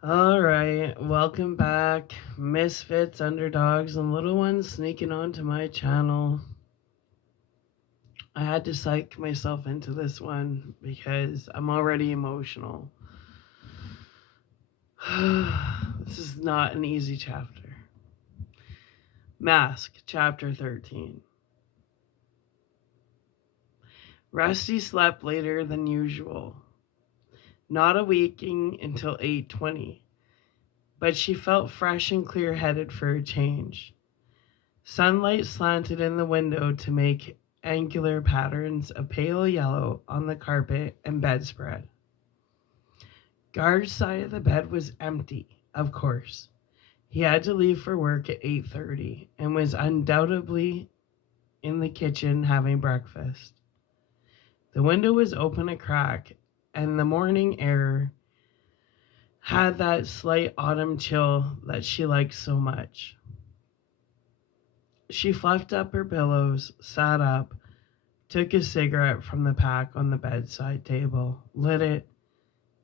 All right, welcome back, misfits, underdogs, and little ones sneaking onto my channel. I had to psych myself into this one because I'm already emotional. This is not an easy chapter. Mask, chapter 13. Rusty slept later than usual, not awaking until 8:20, but she felt fresh and clear-headed for a change. Sunlight slanted in the window to make angular patterns of pale yellow on the carpet and bedspread. Gar's side of the bed was empty, of course. He had to leave for work at 8:30 and was undoubtedly in the kitchen having breakfast. The window was open a crack, and the morning air had that slight autumn chill that she liked so much. She fluffed up her pillows, sat up, took a cigarette from the pack on the bedside table, lit it,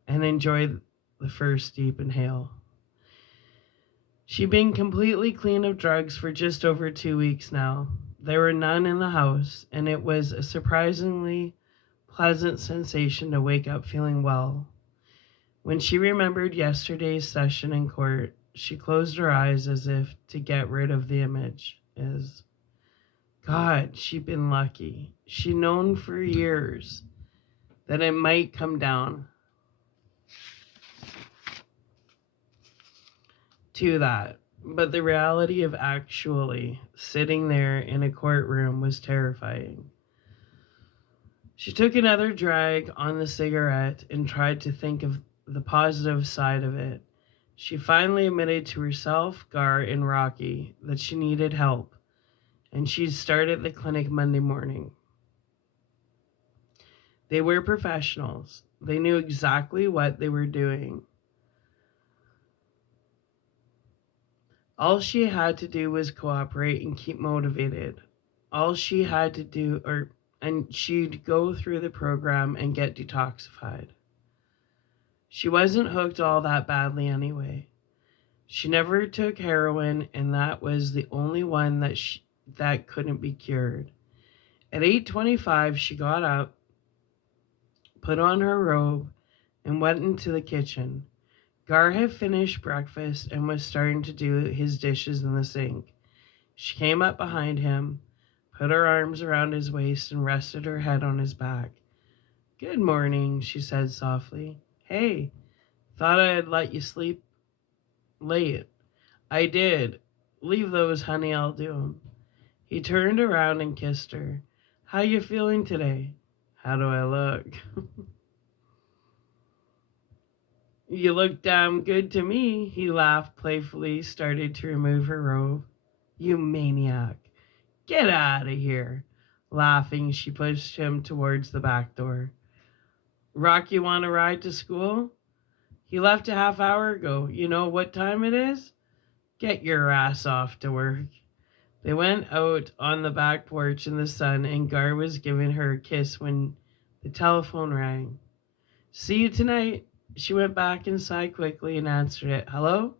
and enjoyed the first deep inhale. She'd been completely clean of drugs for just over 2 weeks now. There were none in the house, and it was a surprisingly pleasant sensation to wake up feeling well. When she remembered yesterday's session in court, she closed her eyes as if to get rid of the image. God, she'd been lucky. She'd known for years that it might come down to that. But the reality of actually sitting there in a courtroom was terrifying. She took another drag on the cigarette and tried to think of the positive side of it. She finally admitted to herself, Gar, and Rocky that she needed help, and she'd started the clinic Monday morning. They were professionals. They knew exactly what they were doing. All she had to do was cooperate and keep motivated. All she had to do, and she'd go through the program and get detoxified. She wasn't hooked all that badly anyway. She never took heroin, and that was the only one that couldn't be cured. At 8:25, she got up, put on her robe, and went into the kitchen. Gar had finished breakfast and was starting to do his dishes in the sink. She came up behind him, put her arms around his waist, and rested her head on his back. "Good morning," she said softly. "Hey, thought I'd let you sleep late." "I did. Leave those, honey, I'll do 'em." He turned around and kissed her. "How you feeling today?" "How do I look?" "You look damn good to me." He laughed playfully, started to remove her robe. "You maniac. Get out of here." Laughing, she pushed him towards the back door. "Rocky want a ride to school?" "He left a half hour ago. You know what time it is? Get your ass off to work." They went out on the back porch in the sun, and Gar was giving her a kiss when the telephone rang. "See you tonight." She went back inside quickly and answered it. "Hello?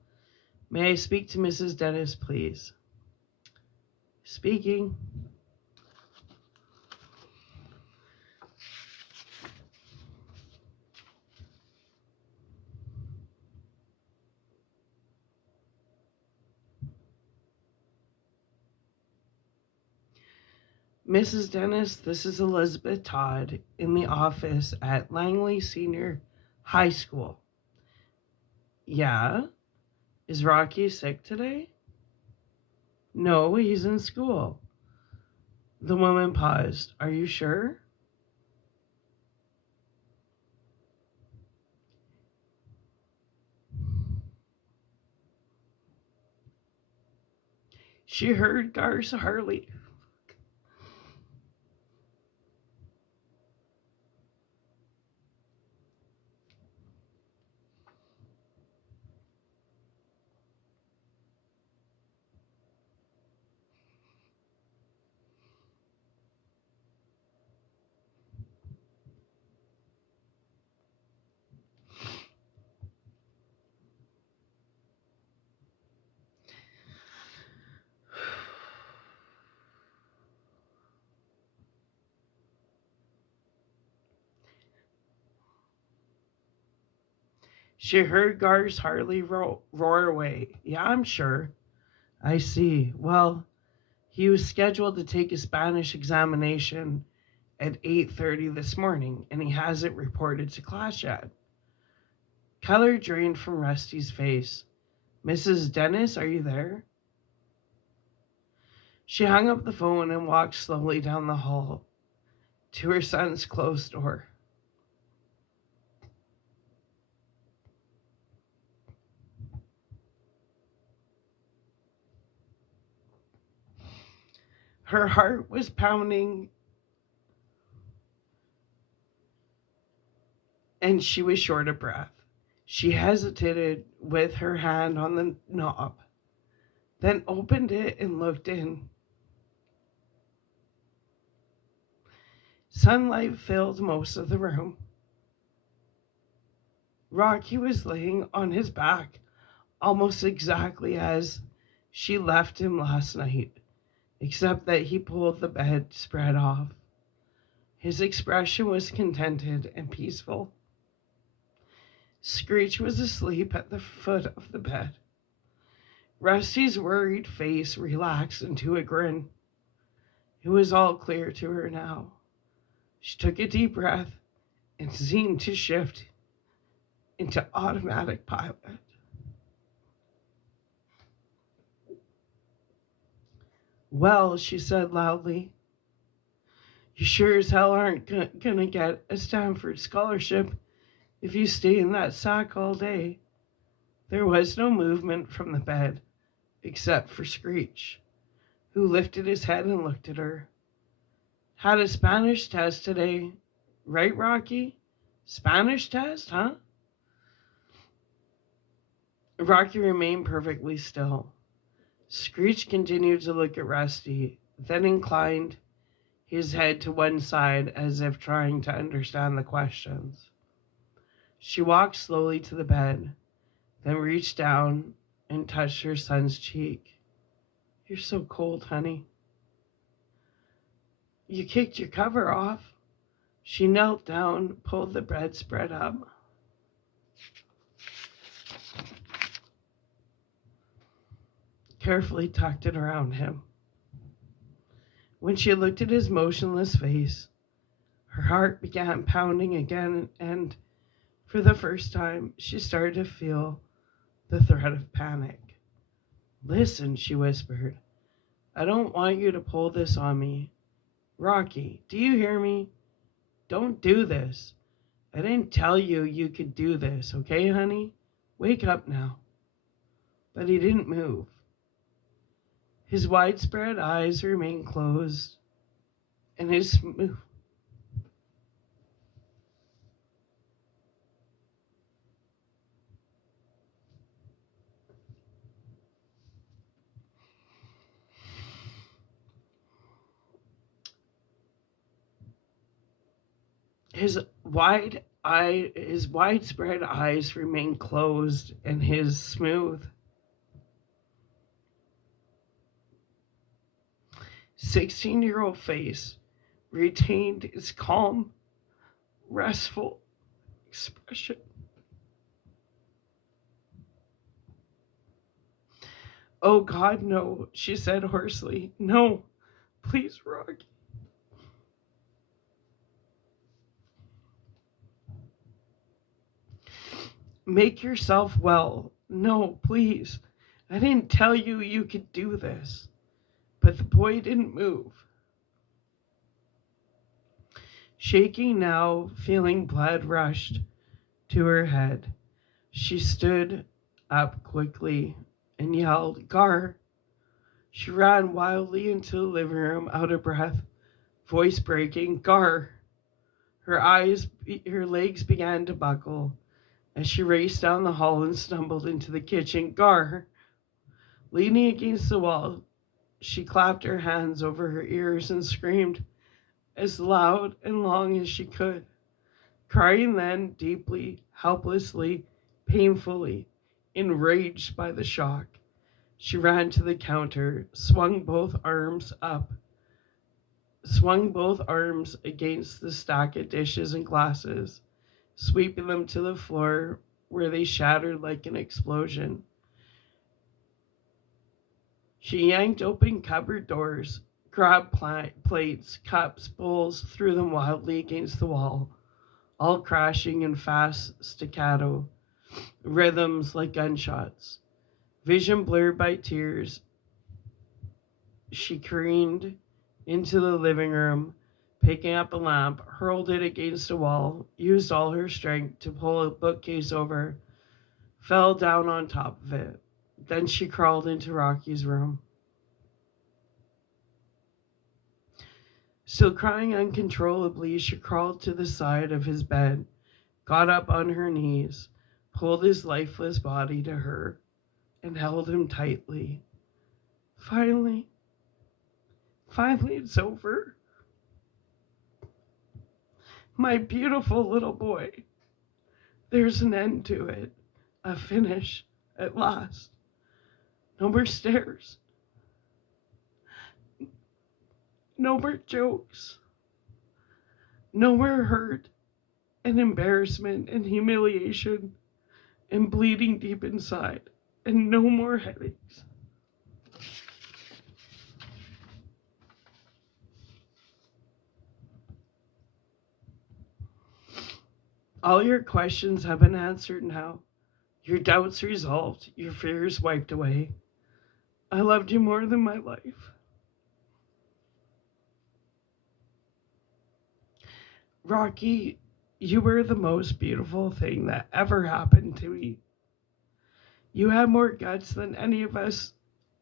May I speak to Mrs. Dennis, please?" "Speaking." "Mrs. Dennis, this is Elizabeth Todd in the office at Langley Senior High School." "Yeah? Is Rocky sick today?" "No, he's in school." The woman paused. "Are you sure?" She heard Gar's Harley. She heard Gar's hardly roar away. Yeah, I'm sure. I see. Well, he was scheduled to take a Spanish examination at 8:30 this morning, and he hasn't reported to class yet. Color drained from Rusty's face. Mrs. Dennis, are you there? She hung up the phone and walked slowly down the hall to her son's closed door. Her heart was pounding and she was short of breath. She hesitated with her hand on the knob, then opened it and looked in. Sunlight filled most of the room. Rocky was laying on his back, almost exactly as she left him last night, except that he pulled the bedspread off. His expression was contented and peaceful. Screech was asleep at the foot of the bed. Rusty's worried face relaxed into a grin. It was all clear to her now. She took a deep breath and seemed to shift into automatic pilot. Well, she said loudly, you sure as hell aren't gonna get a Stanford scholarship if you stay in that sack all day. There was no movement from the bed, except for Screech, who lifted his head and looked at her. Had a Spanish test today, right, Rocky? Spanish test, huh? Rocky remained perfectly still. Screech continued to look at Rusty, then inclined his head to one side as if trying to understand the questions. She walked slowly to the bed, then reached down and touched her son's cheek. You're so cold, honey. You kicked your cover off. She knelt down, pulled the bedspread up. Carefully tucked it around him. When she looked at his motionless face, her heart began pounding again, and for the first time, she started to feel the threat of panic. Listen, she whispered. I don't want you to pull this on me. Rocky, do you hear me? Don't do this. I didn't tell you you could do this, okay, honey? Wake up now. But he didn't move. His widespread eyes remained closed, and his smooth his widespread eyes remained closed, and his smooth 16-year-old face retained its calm, restful expression. Oh God, no, she said hoarsely. No, please, Rocky. Make yourself well. No, please. I didn't tell you you could do this. But the boy didn't move. Shaking now, feeling blood rushed to her head, she stood up quickly and yelled, Gar. She ran wildly into the living room, out of breath, voice breaking, Gar. Her legs began to buckle as she raced down the hall and stumbled into the kitchen. Gar. Leaning against the wall, she clapped her hands over her ears and screamed as loud and long as she could, crying then deeply, helplessly, painfully, enraged by the shock. She ran to the counter, swung both arms against the stack of dishes and glasses, sweeping them to the floor where they shattered like an explosion. She yanked open cupboard doors, grabbed plates, cups, bowls, threw them wildly against the wall, all crashing in fast staccato rhythms like gunshots. Vision blurred by tears, she careened into the living room, picking up a lamp, hurled it against a wall, used all her strength to pull a bookcase over, fell down on top of it. Then she crawled into Rocky's room. Still crying uncontrollably, she crawled to the side of his bed, got up on her knees, pulled his lifeless body to her, and held him tightly. Finally, it's over. My beautiful little boy. There's an end to it, a finish at last. No more stairs. No more jokes. No more hurt and embarrassment and humiliation and bleeding deep inside. And no more headaches. All your questions have been answered now. Your doubts resolved, your fears wiped away. I loved you more than my life. Rocky, you were the most beautiful thing that ever happened to me. You had more guts than any of us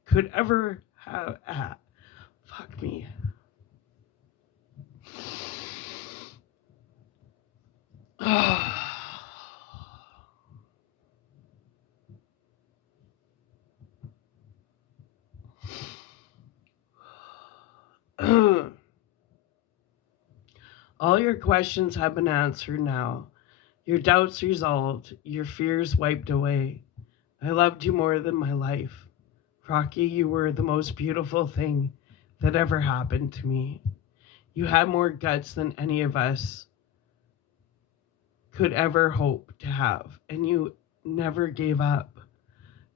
could ever have had. Fuck me. All your questions have been answered now. Your doubts resolved, your fears wiped away. I loved you more than my life. Rocky, you were the most beautiful thing that ever happened to me. You had more guts than any of us could ever hope to have, and you never gave up.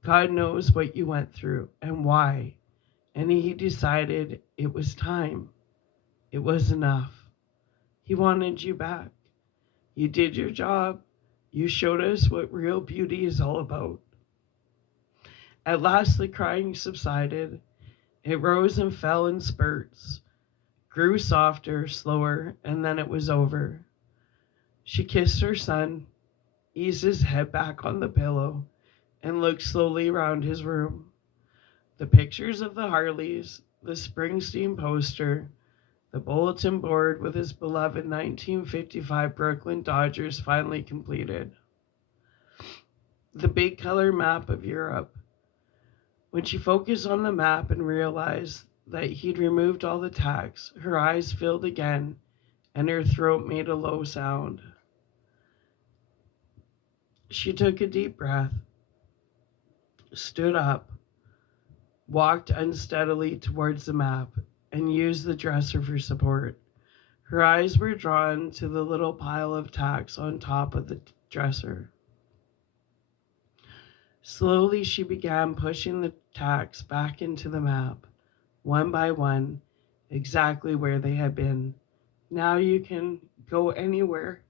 God knows what you went through and why, and He decided it was time. It was enough. He wanted you back. You did your job. You showed us what real beauty is all about. At last, the crying subsided. It rose and fell in spurts, grew softer, slower, and then it was over. She kissed her son, eased his head back on the pillow, and looked slowly around his room. The pictures of the Harleys, the Springsteen poster, the bulletin board with his beloved 1955 Brooklyn Dodgers finally completed. The big color map of Europe. When she focused on the map and realized that he'd removed all the tacks, her eyes filled again and her throat made a low sound. She took a deep breath, stood up, walked unsteadily towards the map, and used the dresser for support. Her eyes were drawn to the little pile of tacks on top of the dresser. Slowly, she began pushing the tacks back into the map, one by one, exactly where they had been. Now you can go anywhere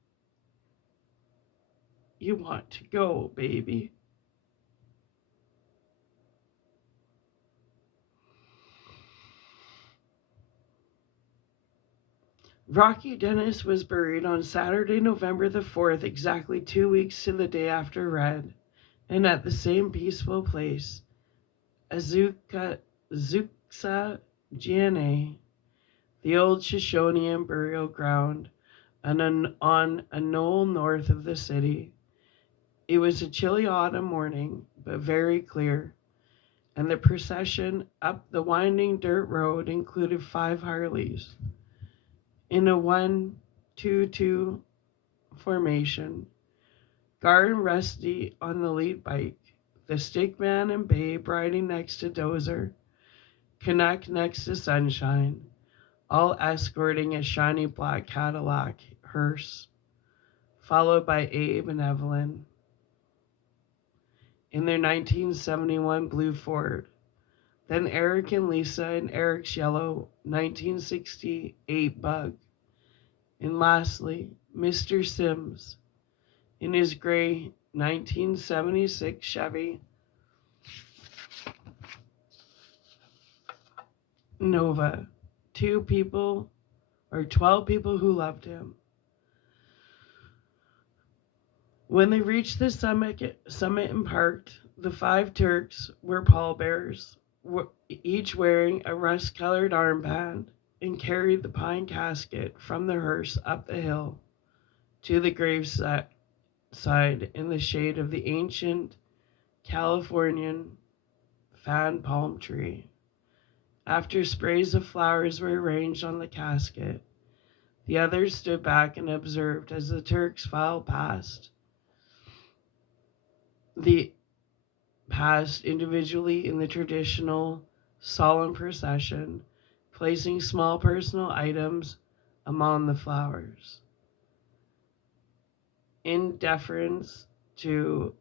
you want to go, baby. Rocky Dennis was buried on Saturday, November the 4th, exactly 2 weeks to the day after Red, and at the same peaceful place, Azusa GNA, the old Shoshonean burial ground, on a knoll north of the city. It was a chilly autumn morning, but very clear, and the procession up the winding dirt road included 5 Harleys in a 1-2-2 formation. Gar and Rusty on the lead bike, the Stickman and Babe riding next to Dozer, Canuck next to Sunshine, all escorting a shiny black Cadillac hearse, followed by Abe and Evelyn. in their 1971 blue Ford. Then Eric and Lisa in Eric's yellow 1968 Bug. And lastly, Mr. Sims in his gray 1976 Chevy Nova. 12 people who loved him. When they reached the summit and parked, the 5 Turks were pallbearers, each wearing a rust-colored armband, and carried the pine casket from the hearse up the hill to the graveside in the shade of the ancient Californian fan palm tree. After sprays of flowers were arranged on the casket, the others stood back and observed as the Turks filed past individually in the traditional solemn procession, placing small personal items among the flowers. In deference to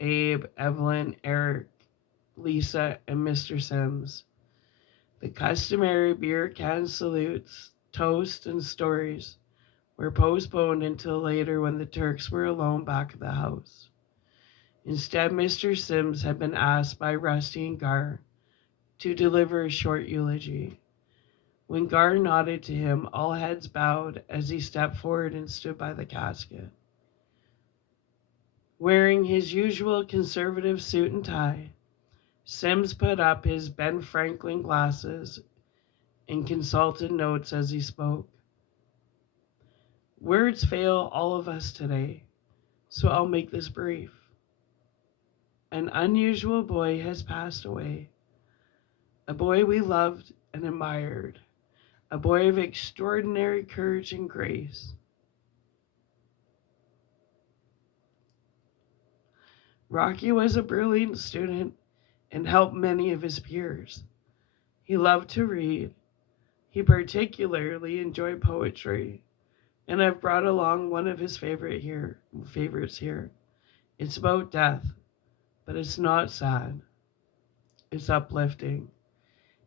Abe, Evelyn, Eric, Lisa, and Mr. Sims, the customary beer can salutes, toasts, and stories were postponed until later when the Turks were alone back at the house. Instead, Mr. Sims had been asked by Rusty and Gar to deliver a short eulogy. When Gar nodded to him, all heads bowed as he stepped forward and stood by the casket. Wearing his usual conservative suit and tie, Sims put up his Ben Franklin glasses and consulted notes as he spoke. Words fail all of us today, so I'll make this brief. An unusual boy has passed away, a boy we loved and admired, a boy of extraordinary courage and grace. Rocky was a brilliant student and helped many of his peers. He loved to read. He particularly enjoyed poetry, and I've brought along one of his favorites here. It's about death, but it's not sad. It's uplifting.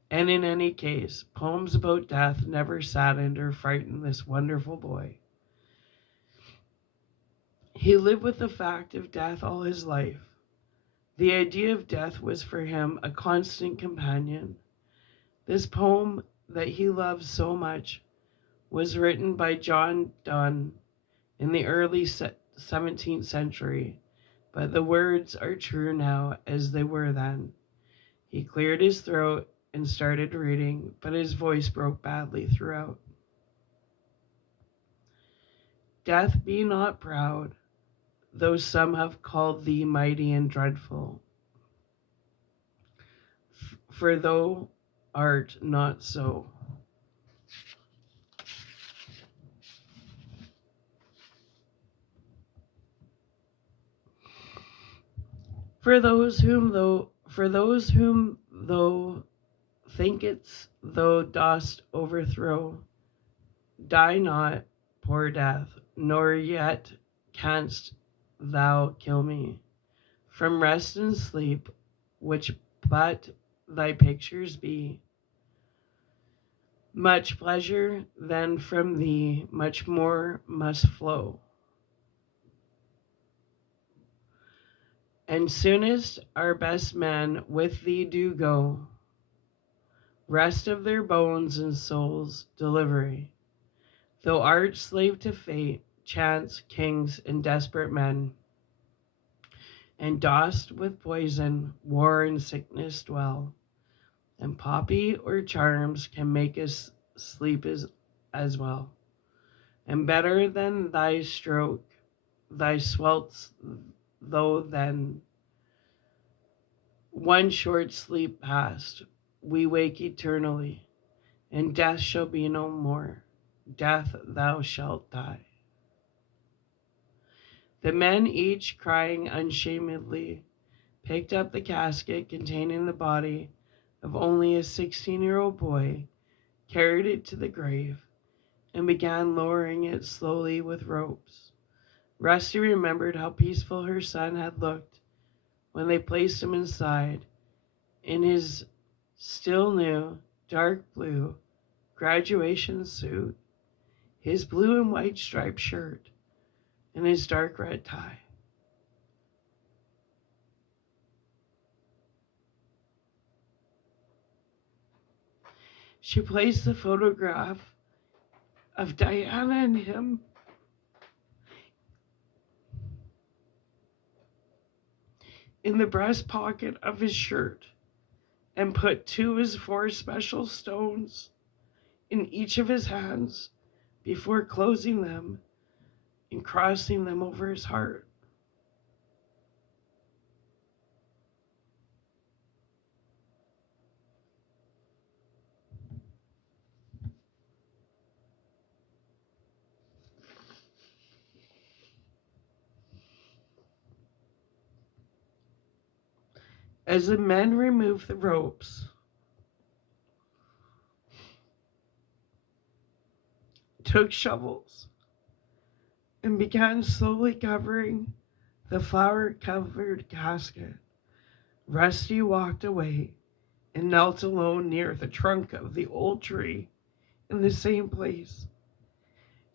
And in any case, poems about death never saddened or frightened this wonderful boy. He lived with the fact of death all his life. The idea of death was for him a constant companion. This poem that he loved so much was written by John Donne in the early 17th century, but the words are true now as they were then. He cleared his throat and started reading, but his voice broke badly throughout. Death, be not proud, though some have called thee mighty and dreadful, for thou art not so. For those whom thou thinkest thou dost overthrow, die not, poor death, nor yet canst thou kill me. From rest and sleep, which but thy pictures be, much pleasure then from thee, much more must flow. And soonest our best men with thee do go, rest of their bones and souls delivery. Thou art slave to fate, chance, kings, and desperate men, and dost with poison, war, and sickness dwell. And poppy or charms can make us sleep as well. And better than thy stroke, thy swelts, though then one short sleep past, we wake eternally, and death shall be no more. Death, thou shalt die. The men, each crying unshamedly, picked up the casket containing the body of only a 16-year-old boy, carried it to the grave, and began lowering it slowly with ropes. Rusty remembered how peaceful her son had looked when they placed him inside in his still new dark blue graduation suit, his blue and white striped shirt, and his dark red tie. She placed the photograph of Diana and him in the breast pocket of his shirt and put 2 of his 4 special stones in each of his hands before closing them and crossing them over his heart. As the men removed the ropes, took shovels, and began slowly covering the flower-covered casket, Rusty walked away and knelt alone near the trunk of the old tree in the same place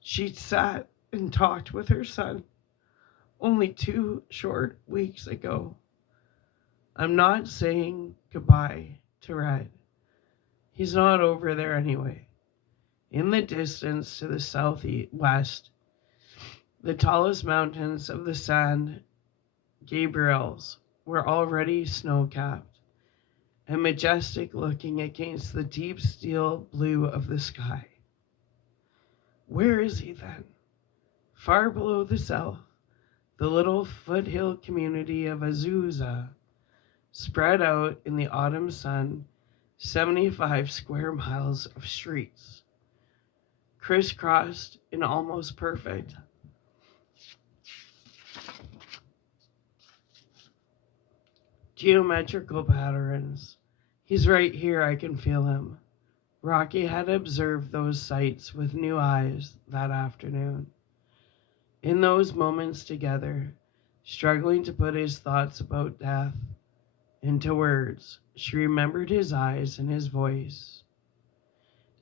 she'd sat and talked with her son only 2 short weeks ago. I'm not saying goodbye to Red. He's not over there anyway. In the distance to the southwest, the tallest mountains of the San Gabriels were already snow-capped and majestic looking against the deep steel blue of the sky. Where is he then? Far below the south, the little foothill community of Azusa, spread out in the autumn sun, 75 square miles of streets, crisscrossed in almost perfect geometrical patterns. He's right here, I can feel him. Rocky had observed those sights with new eyes that afternoon. In those moments together, struggling to put his thoughts about death into words, she remembered his eyes and his voice,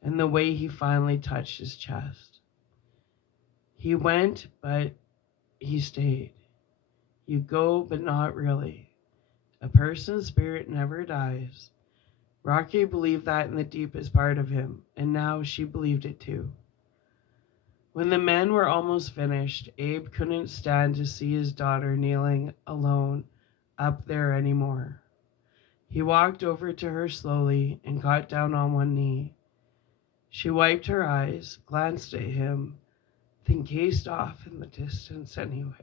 and the way he finally touched his chest. He went, but he stayed. You go, but not really. A person's spirit never dies. Rocky believed that in the deepest part of him, and now she believed it too. When the men were almost finished, Abe couldn't stand to see his daughter kneeling alone up there anymore. He walked over to her slowly and got down on one knee. She wiped her eyes, glanced at him, then gazed off in the distance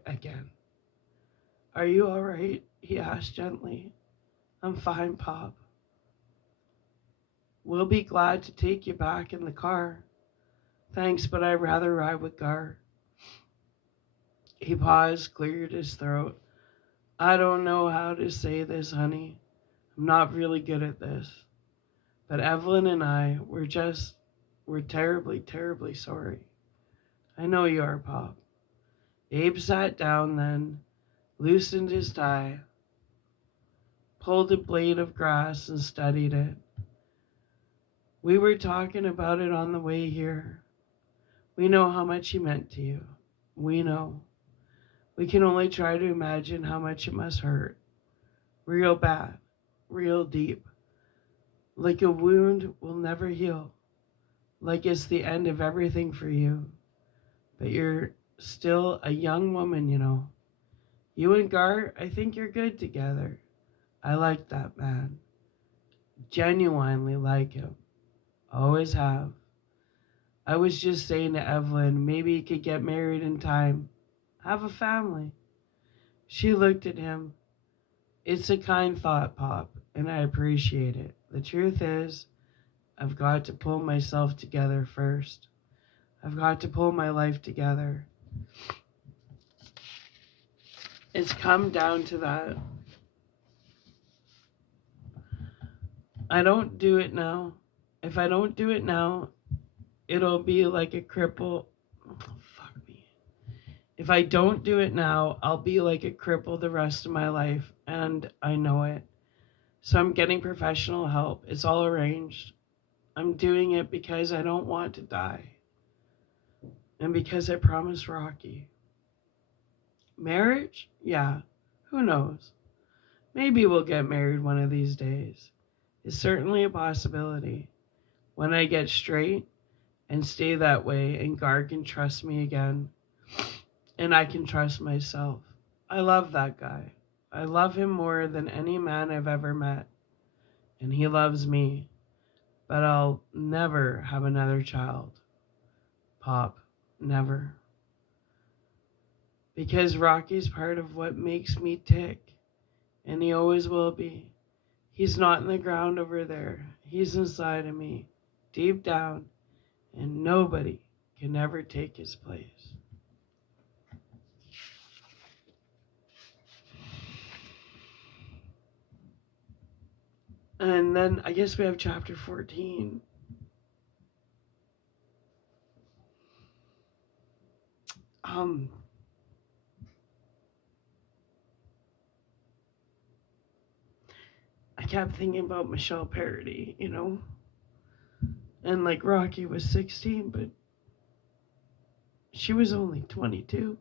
again. Are you all right? He asked gently. I'm fine, Pop. We'll be glad to take you back in the car. Thanks, but I'd rather ride with Gar. He paused, cleared his throat. I don't know how to say this, honey. I'm not really good at this. But Evelyn and I, we're terribly, terribly sorry. I know you are, Pop. Abe sat down then, loosened his tie, pulled a blade of grass and studied it. We were talking about it on the way here. We know how much he meant to you. We know. We can only try to imagine how much it must hurt. Real bad. Real deep. Like a wound will never heal. Like it's the end of everything for you. But you're still a young woman, you know. You and Gar, I think you're good together. I like that man. Genuinely like him. Always have. I was just saying to Evelyn, maybe he could get married in time. Have a family. She looked at him. It's a kind thought, Pop, and I appreciate it. The truth is, I've got to pull myself together first. I've got to pull my life together. It's come down to that. I don't do it now. If I don't do it now, it'll be like a cripple. Oh, fuck me. If I don't do it now, I'll be like a cripple the rest of my life, and I know it. So I'm getting professional help. It's all arranged. I'm doing it because I don't want to die, and because I promised Rocky. Marriage? Yeah, who knows? Maybe we'll get married one of these days. It's certainly a possibility. When I get straight and stay that way, and Gar can trust me again, and I can trust myself. I love that guy. I love him more than any man I've ever met, and he loves me, but I'll never have another child. Pop, never. Because Rocky's part of what makes me tick, and he always will be. He's not in the ground over there. He's inside of me, deep down, and nobody can ever take his place. And then I guess we have chapter 14. Um, I kept thinking about Michelle Parody, and like Rocky was 16, but she was only 22.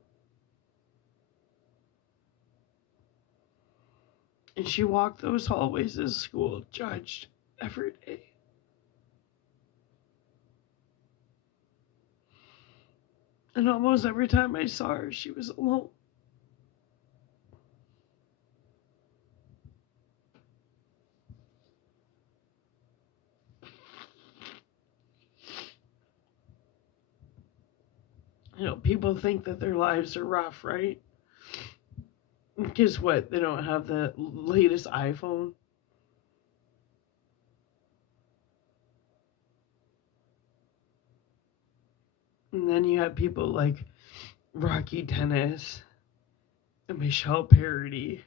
And she walked those hallways of school judged every day. And almost every time I saw her, she was alone. People think that their lives are rough, right? Guess what? They don't have the latest iPhone. And then you have people like Rocky Dennis and Michelle Parody.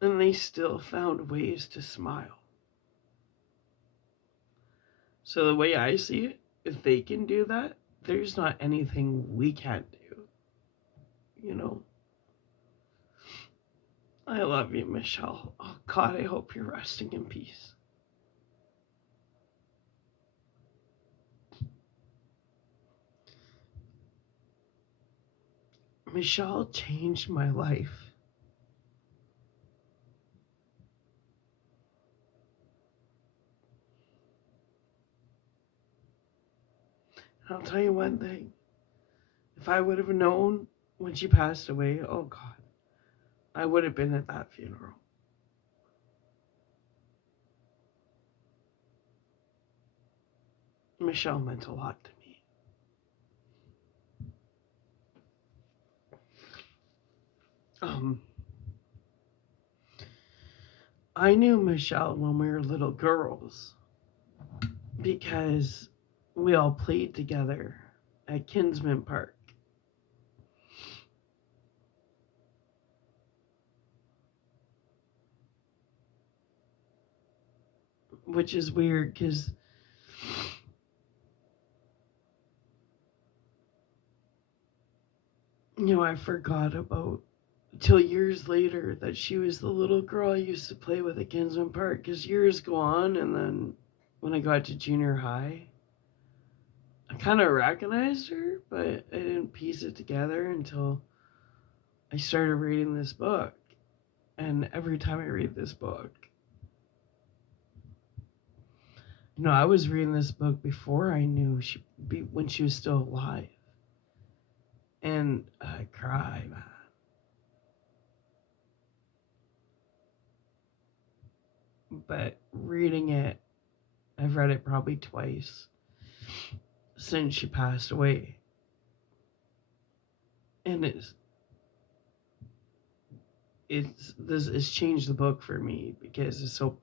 And they still found ways to smile. So the way I see it, if they can do that, there's not anything we can't do. I love you, Michelle. Oh God, I hope you're resting in peace. Michelle changed my life. I'll tell you one thing. If I would have known when she passed away, oh God, I would have been at that funeral. Michelle meant a lot to me. I knew Michelle when we were little girls because we all played together at Kinsman Park. Which is weird because I forgot about till years later that she was the little girl I used to play with at Kinsman Park. Because years go on, and then when I got to junior high, I kind of recognized her, but I didn't piece it together until I started reading this book. And every time I read this book, I was reading this book before I knew when she was still alive. And I cry, man. But reading it, I've read it probably twice since she passed away. And it's changed the book for me because it's so,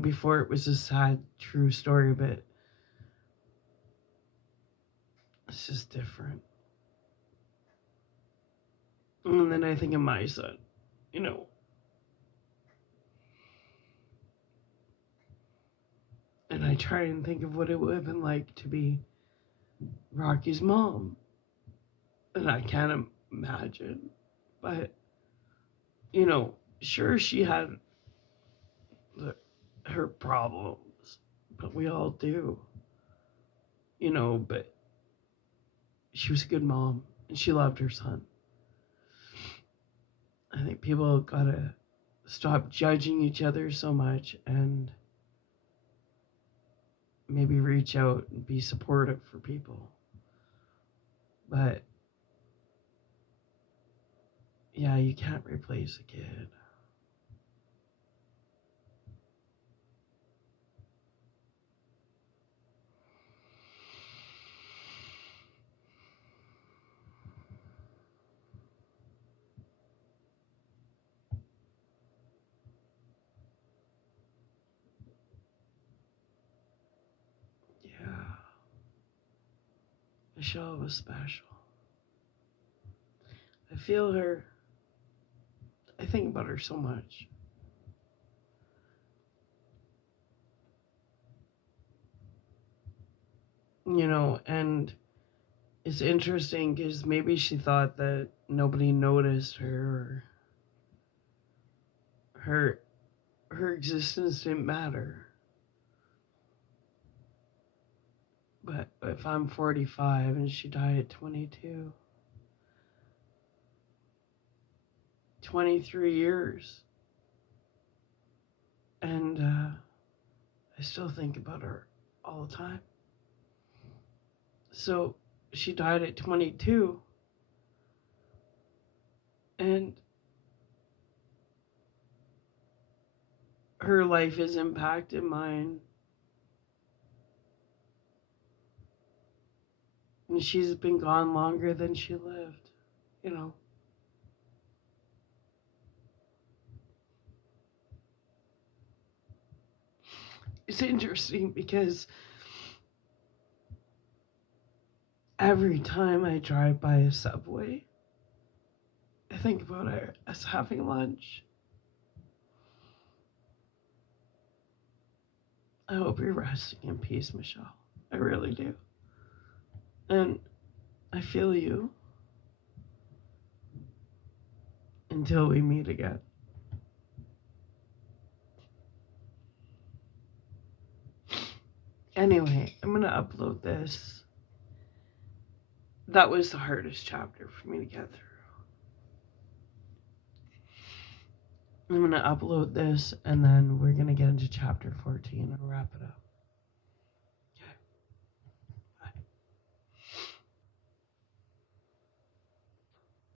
before it was a sad true story, but it's just different. And then I think of my son, and I try and think of what it would have been like to be Rocky's mom. And I can't imagine. But, sure, she had the, her problems, but we all do, but she was a good mom and she loved her son. I think people gotta stop judging each other so much and maybe reach out and be supportive for people. But yeah, you can't replace a kid. Yeah, Michelle was special. I feel her. I think about her so much. And it's interesting because maybe she thought that nobody noticed her, or her existence didn't matter. But if I'm 45 and she died at 22, 23 years, and I still think about her all the time. So she died at 22, and her life has impacted mine. And she's been gone longer than she lived, you know. It's interesting because every time I drive by a Subway, I think about us having lunch. I hope you're resting in peace, Michelle. I really do. And I feel you until we meet again. Anyway, I'm going to upload this. That was the hardest chapter for me to get through. I'm going to upload this and then we're going to get into chapter 14 and wrap it up.